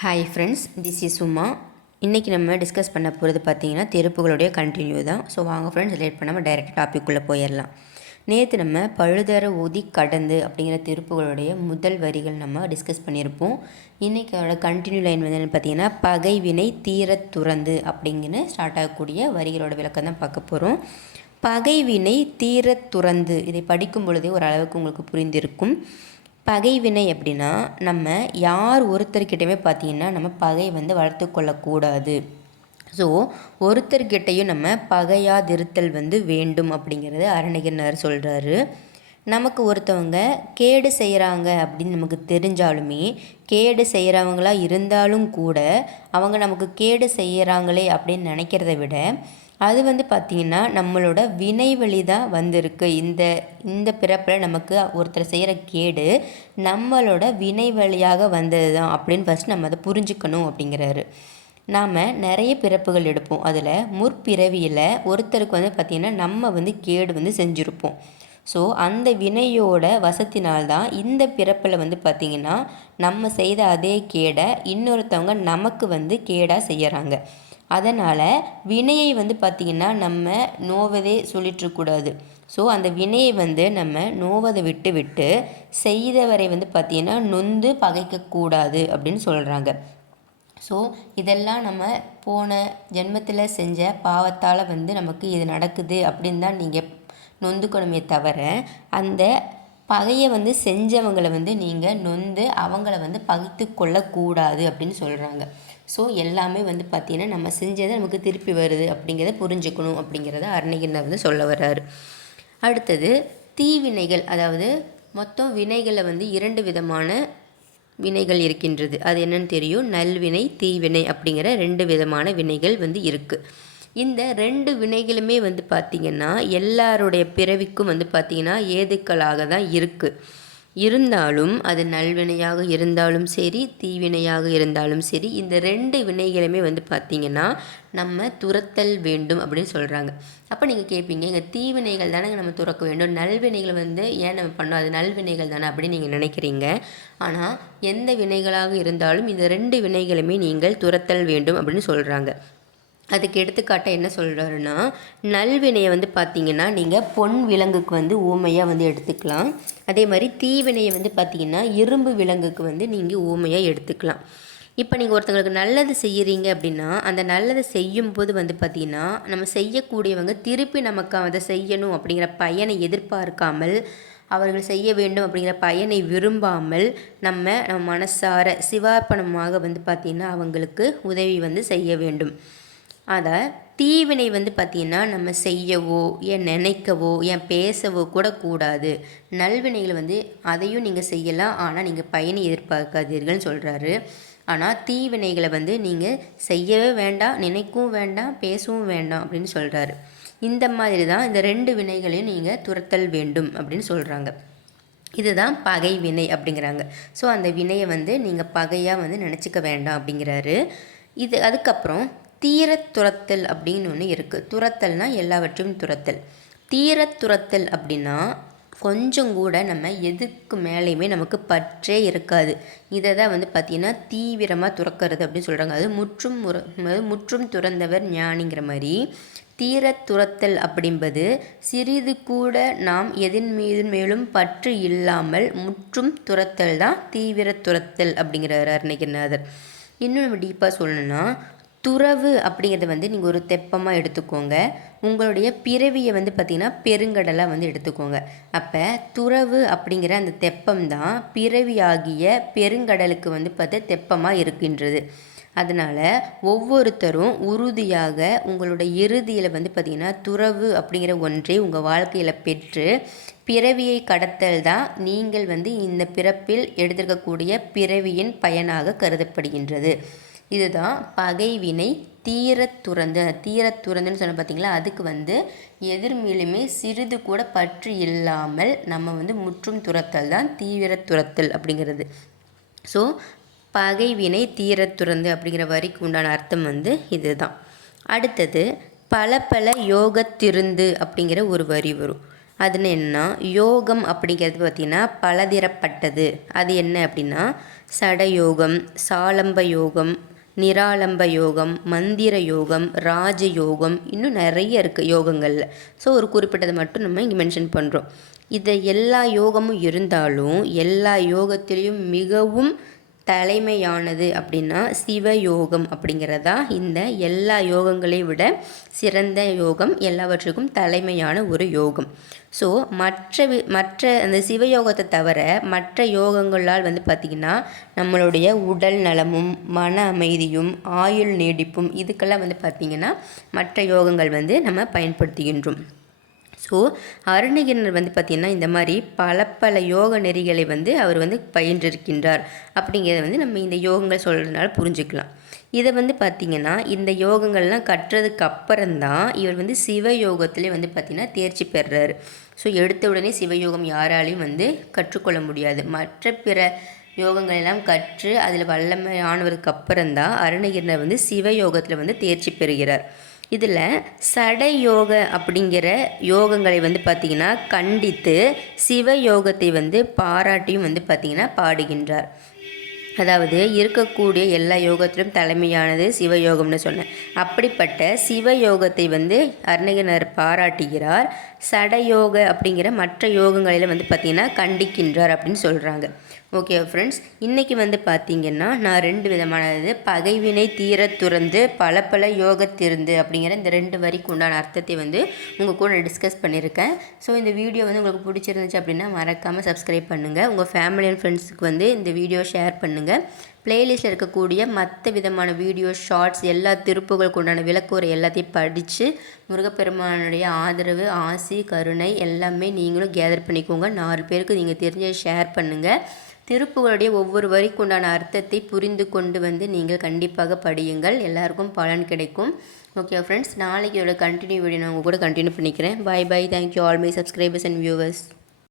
Hi friends this is சும்மா இன்றைக்கி நம்ம டிஸ்கஸ் பண்ண போகிறது பார்த்தீங்கன்னா தெருப்புகளுடைய கண்டினியூ தான். ஸோ வாங்க ஃப்ரெண்ட்ஸ் லேட் பண்ணாமல் டைரெக்ட் டாப்பிக்குள்ளே போயிடலாம் நேற்று நம்ம பழுதர ஊதி கடந்து அப்படிங்கிற திருப்புகளுடைய முதல் வரிகள் நம்ம டிஸ்கஸ் பண்ணியிருப்போம். இன்றைக்கோட கண்டினியூ லைன் வந்து என்னென்னு பார்த்தீங்கன்னா பகைவினை தீரத் துறந்து அப்படிங்கிற ஸ்டார்ட் ஆகக்கூடிய வரிகளோட விளக்கம் தான் பார்க்க போகிறோம் பகைவினை தீரத் துறந்து இதை படிக்கும் பொழுதே ஓரளவுக்கு உங்களுக்கு புரிந்திருக்கும். பகைவினை அப்படின்னா நம்ம யார் ஒருத்தர்கிட்டயுமே பார்த்தீங்கன்னா நம்ம பகை வந்து வளர்த்து கொள்ளக்கூடாது. ஸோ ஒருத்தர்கிட்டையும் நம்ம பகையாதிருத்தல் வந்து வேண்டும் அப்படிங்கிறது அரணகிரினார் சொல்கிறாரு நமக்கு ஒருத்தவங்க கேடு செய்கிறாங்க அப்படின்னு நமக்கு தெரிஞ்சாலுமே கேடு செய்கிறவங்களா இருந்தாலும் கூட அவங்க நமக்கு கேடு செய்கிறாங்களே அப்படின்னு நினைக்கிறத விட அது வந்து பார்த்திங்கன்னா நம்மளோட வினை வழி தான் வந்திருக்கு. இந்த இந்த பிறப்பில் நமக்கு ஒருத்தர் செய்கிற கேடு நம்மளோட வினை வழியாக வந்தது தான் அப்படின்னு ஃபஸ்ட் நம்ம அதை புரிஞ்சுக்கணும் அப்படிங்கிறாரு. நாம் நிறைய பிறப்புகள் எடுப்போம். அதில் முற்பிறவியில் ஒருத்தருக்கு வந்து பார்த்திங்கன்னா நம்ம வந்து கேடு வந்து செஞ்சுருப்போம். ஸோ அந்த வினையோட வசத்தினால்தான் இந்த பிறப்பில் வந்து பார்த்திங்கன்னா நம்ம செய்த அதே கேடை இன்னொருத்தவங்க நமக்கு வந்து கேடாக செய்கிறாங்க அதனால் வினையை வந்து பார்த்திங்கன்னா நம்ம நோவதே சொல்லிட்டுருக்கூடாது ஸோ அந்த வினையை வந்து நம்ம நோவதை விட்டு விட்டு செய்தவரை வந்து பார்த்திங்கன்னா நொந்து பகைக்கக்கூடாது அப்படின்னு சொல்கிறாங்க ஸோ இதெல்லாம் நம்ம போன ஜென்மத்தில் செஞ்ச பாவத்தால் வந்து நமக்கு இது நடக்குது அப்படின்னு தான் நீங்கள் நொந்துக்கணுமே தவிர அந்த பகையை வந்து செஞ்சவங்களை வந்து நீங்கள் நொந்து அவங்கள வந்து பகித்து கொள்ளக்கூடாது அப்படின்னு சொல்கிறாங்க ஸோ எல்லாமே வந்து பார்த்திங்கன்னா நம்ம செஞ்சதை நமக்கு திருப்பி வருது அப்படிங்கிறத புரிஞ்சுக்கணும் அப்படிங்கிறத அருணகிரினர் வந்து சொல்ல வர்றாரு. அடுத்தது தீவினைகள். அதாவது மொத்தம் வினைகளை வந்து இரண்டு விதமான வினைகள் இருக்கின்றது. அது என்னன்னு தெரியும்? நல்வினை தீவினை அப்படிங்கிற ரெண்டு விதமான வினைகள் வந்து இருக்குது இந்த ரெண்டு வினைகளுமே வந்து பார்த்திங்கன்னா எல்லாருடைய பிறவிக்கும் வந்து பார்த்திங்கன்னா ஏதுக்களாக தான் இருக்குது இருந்தாலும் அது நல்வினையாக இருந்தாலும் சரி தீவினையாக இருந்தாலும் சரி இந்த ரெண்டு வினைகளுமே வந்து பார்த்திங்கன்னா நம்ம துரத்தல் வேண்டும் அப்படின்னு சொல்கிறாங்க அப்போ நீங்கள் கேட்பீங்க எங்கள் தீவினைகள் தானே நம்ம துறக்க வேண்டும். நல்வினைகள் வந்து ஏன் நம்ம பண்ணோம்? அது நல்வினைகள் தானே அப்படின்னு நீங்கள் நினைக்கிறீங்க. ஆனால் எந்த வினைகளாக இருந்தாலும் இந்த ரெண்டு வினைகளுமே நீங்கள் துரத்தல் வேண்டும் அப்படின்னு சொல்கிறாங்க அதுக்கு எடுத்துக்காட்டாக என்ன சொல்கிறாருன்னா நல்வினையை வந்து பார்த்திங்கன்னா நீங்கள் பொன் விலங்குக்கு வந்து ஊமையாக வந்து எடுத்துக்கலாம். அதே மாதிரி தீவினையை வந்து பார்த்திங்கன்னா இரும்பு விலங்குக்கு வந்து நீங்கள் ஊமையாக எடுத்துக்கலாம். இப்போ நீங்கள் ஒருத்தங்களுக்கு நல்லது செய்கிறீங்க அப்படின்னா அந்த நல்லதை செய்யும்போது வந்து பார்த்திங்கன்னா நம்ம செய்யக்கூடியவங்க திருப்பி நமக்கு அதை செய்யணும் அப்படிங்கிற பயனை எதிர்பார்க்காமல் அவர்கள் செய்ய வேண்டும் அப்படிங்கிற பயனை விரும்பாமல் நம்ம நம்ம மனசார சிவார்ப்பணமாக வந்து பார்த்திங்கன்னா அவங்களுக்கு உதவி வந்து செய்ய வேண்டும். அதை தீவினை வந்து பார்த்திங்கன்னா நம்ம செய்யவோ ஏன் நினைக்கவோ ஏன் பேசவோ கூட கூடாது. நல்வினைகளை வந்து அதையும் நீங்கள் செய்யலாம். ஆனால் நீங்கள் பயனை எதிர்பார்க்காதீர்கள்னு சொல்கிறாரு ஆனால் தீவினைகளை வந்து நீங்கள் செய்யவே வேண்டாம் நினைக்கவும் வேண்டாம் பேசவும் வேண்டாம் அப்படின்னு சொல்கிறாரு இந்த மாதிரி தான் இந்த ரெண்டு வினைகளையும் நீங்கள் துரத்தல் வேண்டும் அப்படின்னு சொல்கிறாங்க இதுதான் பகை வினை அப்படிங்கிறாங்க. ஸோ அந்த வினையை வந்து நீங்கள் பகையாக வந்து நினச்சிக்க வேண்டாம் அப்படிங்கிறாரு. இது அதுக்கப்புறம் தீரத் துரத்தல் அப்படின்னு ஒன்று இருக்குது துரத்தல்னால் எல்லாவற்றையும் துரத்தல். தீரத் துரத்தல் அப்படின்னா கொஞ்சம் கூட நம்ம எதுக்கு மேலேயுமே நமக்கு பற்றே இருக்காது. இதை தான் வந்து பார்த்திங்கன்னா தீவிரமாக துறக்கிறது அப்படின்னு சொல்கிறாங்க அது முற்றும் முற முற்றும் துறந்தவர் ஞானிங்கிற மாதிரி தீரத் துரத்தல் அப்படின்பது சிறிது கூட நாம் எதின் மீது மேலும் பற்று இல்லாமல் முற்றும் துரத்தல் தான் தீவிர துரத்தல் அப்படிங்கிறார் அருணகிரிநாதர். இன்னும் நம்ம டீப்பாக சொல்லணும்னா துறவு அப்படிங்கிறத வந்து நீங்கள் ஒரு தெப்பமாக எடுத்துக்கோங்க. உங்களுடைய பிறவியை வந்து பார்த்திங்கன்னா பெருங்கடலாக வந்து எடுத்துக்கோங்க. அப்போ துறவு அப்படிங்கிற அந்த தெப்பம் தான் பிறவியாகிய பெருங்கடலுக்கு வந்து பார்த்து தெப்பமாக இருக்கின்றது. அதனால் ஒவ்வொருத்தரும் உறுதியாக உங்களோட இறுதியில் வந்து பார்த்திங்கன்னா துறவு அப்படிங்கிற ஒன்றை உங்கள் வாழ்க்கையில் பெற்று பிறவியை கடத்தல் தான் நீங்கள் வந்து இந்த பிறப்பில் எடுத்திருக்கக்கூடிய பிறவியின் பயனாக கருதப்படுகின்றது. இதுதான் பகைவினை தீரத் துறந்து. தீர துறந்துன்னு சொன்ன பார்த்தீங்களா அதுக்கு வந்து எதிர்மேலுமே சிறிது கூட பற்று இல்லாமல் நம்ம வந்து முற்றும் துரத்தல் தான் தீவிர துரத்தல் அப்படிங்கிறது. ஸோ பகைவினை தீரத் துறந்து அப்படிங்கிற வரிக்கு உண்டான அர்த்தம் வந்து இதுதான். அடுத்தது பல பல யோகத்திருந்து அப்படிங்கிற ஒரு வரி வரும். அதுன்னு என்னன்னா யோகம் அப்படிங்கிறது பார்த்திங்கன்னா பலதிரப்பட்டது. அது என்ன அப்படின்னா சடயோகம் சாலம்ப யோகம் நிராலம்ப யோகம் மந்திர யோகம் ராஜ யோகம் இன்னும் நிறைய இருக்குது யோகங்களில். ஸோ ஒரு குறிப்பிட்டதை மட்டும் நம்ம இங்கே மென்ஷன் பண்ணுறோம் இதை எல்லா யோகமும் இருந்தாலும் எல்லா யோகத்திலையும் மிகவும் தலைமையானது அப்படின்னா சிவயோகம் அப்படிங்கிறதா? இந்த எல்லா யோகங்களையும் விட சிறந்த யோகம் எல்லாவற்றுக்கும் தலைமையான ஒரு யோகம். ஸோ மற்ற வி மற்ற அந்த சிவயோகத்தை தவிர மற்ற யோகங்களால் வந்து பார்த்திங்கன்னா நம்மளுடைய உடல் நலமும் மன அமைதியும் ஆயுள் நீடிப்பும் இதுக்கெல்லாம் வந்து பார்த்திங்கன்னா மற்ற யோகங்கள் வந்து நம்ம பயன்படுத்துகின்றோம். ஸோ அருணகிரினர் வந்து பார்த்திங்கன்னா இந்த மாதிரி பல பல யோக நெறிகளை வந்து அவர் வந்து பயின்றிருக்கின்றார். அப்படிங்கிறத வந்து நம்ம இந்த யோகங்கள் சொல்கிறதுனால புரிஞ்சுக்கலாம். இதை வந்து பார்த்திங்கன்னா இந்த யோகங்கள்லாம் கற்றதுக்கு அப்புறம்தான் இவர் வந்து சிவ வந்து பார்த்திங்கன்னா தேர்ச்சி பெறுறாரு ஸோ எடுத்த உடனே சிவயோகம் யாராலையும் வந்து கற்றுக்கொள்ள முடியாது. மற்ற பிற யோகங்கள் எல்லாம் கற்று அதில் வல்லமையானவருக்கு அப்புறம்தான் அருணகிரினர் வந்து சிவயோகத்தில் வந்து தேர்ச்சி பெறுகிறார். இதில் சடயோக அப்படிங்கிற யோகங்களை வந்து பார்த்திங்கன்னா கண்டித்து சிவ யோகத்தை வந்து பாராட்டியும் வந்து பார்த்திங்கன்னா பாடுகின்றார். அதாவது இருக்கக்கூடிய எல்லா யோகத்திலும் தலைமையானது சிவயோகம்னு சொன்னேன். அப்படிப்பட்ட சிவயோகத்தை வந்து அருணகிரினர் பாராட்டுகிறார். சடயோக அப்படிங்கிற மற்ற யோகங்களில் வந்து பார்த்திங்கன்னா கண்டிக்கின்றார் அப்படின்னு சொல்கிறாங்க ஓகே ஃப்ரெண்ட்ஸ் இன்றைக்கி வந்து பார்த்திங்கன்னா நான் ரெண்டு விதமானது பகைவினை தீர துறந்து பல பல யோகத்திருந்து அப்படிங்கிற இந்த ரெண்டு வரிக்கு உண்டான அர்த்தத்தை வந்து உங்கள் கூட டிஸ்கஸ் பண்ணியிருக்கேன். ஸோ இந்த வீடியோ வந்து உங்களுக்கு பிடிச்சிருந்துச்சு அப்படின்னா மறக்காமல் சப்ஸ்கிரைப் பண்ணுங்கள் உங்கள் ஃபேமிலி அண்ட் ஃப்ரெண்ட்ஸுக்கு வந்து இந்த வீடியோ ஷேர் பண்ணுங்கள் ப்ளேலிஸ்ட்டில் இருக்கக்கூடிய மற்ற விதமான வீடியோ ஷார்ட்ஸ் எல்லா திருப்புகளுக்கு உண்டான விளக்குறை எல்லாத்தையும் படித்து முருகப்பெருமானுடைய ஆதரவு ஆசி கருணை எல்லாமே நீங்களும் கேதர் பண்ணிக்கோங்க. நாலு பேருக்கு நீங்கள் தெரிஞ்ச ஷேர் பண்ணுங்கள் திருப்புகளுடைய ஒவ்வொரு வரிக்கு உண்டான அர்த்தத்தை புரிந்து கொண்டு வந்து நீங்கள் கண்டிப்பாக படியுங்கள். எல்லாருக்கும் பலன் கிடைக்கும். ஓகே ஃப்ரெண்ட்ஸ் நாளைக்கு இதோட கண்டினியூ வீடியோ நான் உங்கள் கூட கண்டினியூ பண்ணிக்கிறேன். Bye bye thank you all my subscribers and viewers